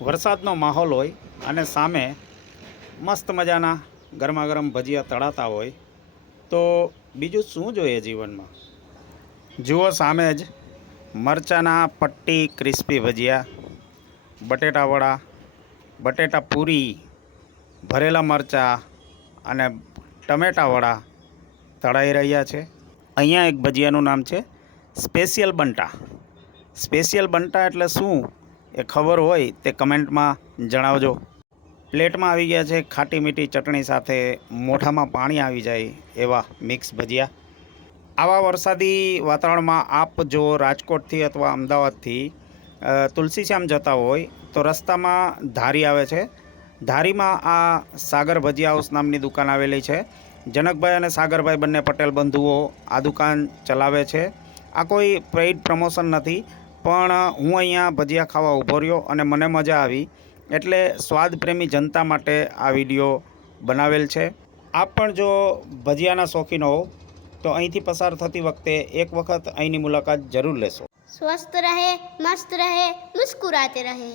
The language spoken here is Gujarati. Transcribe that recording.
વરસાદનો માહોલ હોય અને સામે મસ્ત મજાના ગરમા ગરમ ભજીયા તળાતા હોય તો બીજું શું જોઈએ જીવનમાં। જુઓ સામે જ મરચાના પટ્ટી ક્રિસ્પી ભજીયા, બટેટા વડા, બટેટા પૂરી, ભરેલા મરચાં અને ટમેટા વડા તળાઈ રહ્યા છે। અહીંયા એક ભજીયાનું નામ છે સ્પેશિયલ બંટા। સ્પેશિયલ બંટા એટલે શું એ ખબર હોય તે કમેન્ટમાં જણાવજો। પ્લેટમાં આવી ગયા છે ખાટી મીઠી ચટણી સાથે મોઢામાં પાણી આવી જાય એવા મિક્સ ભજીયા। આવા વરસાદી વાતાવરણમાં આપ જો રાજકોટથી અથવા અમદાવાદથી તુલસીશ્યામ જતા હોય તો રસ્તામાં ધારી આવે છે। ધારીમાં આ સાગર ભજીયા હાઉસ નામની દુકાન આવેલી છે। જનકભાઈ અને સાગરભાઈ બંને પટેલ બંધુઓ આ દુકાન ચલાવે છે। આ કોઈ પેઇડ પ્રમોશન નથી, પણ હું અહીંયા ભજીયા ખાવા ઊભો રહ્યો અને મને મજા આવી એટલે સ્વાદ પ્રેમી જનતા માટે આ વિડીયો બનાવેલ છે। આપ પણ જો ભજીયાના શોખીન હો તો અહીંથી પસાર થતી વખતે એક વખત અહીંની મુલાકાત જરૂર લેશો। स्वस्थ रहे, मस्त रहे, मुस्कुराते रहे।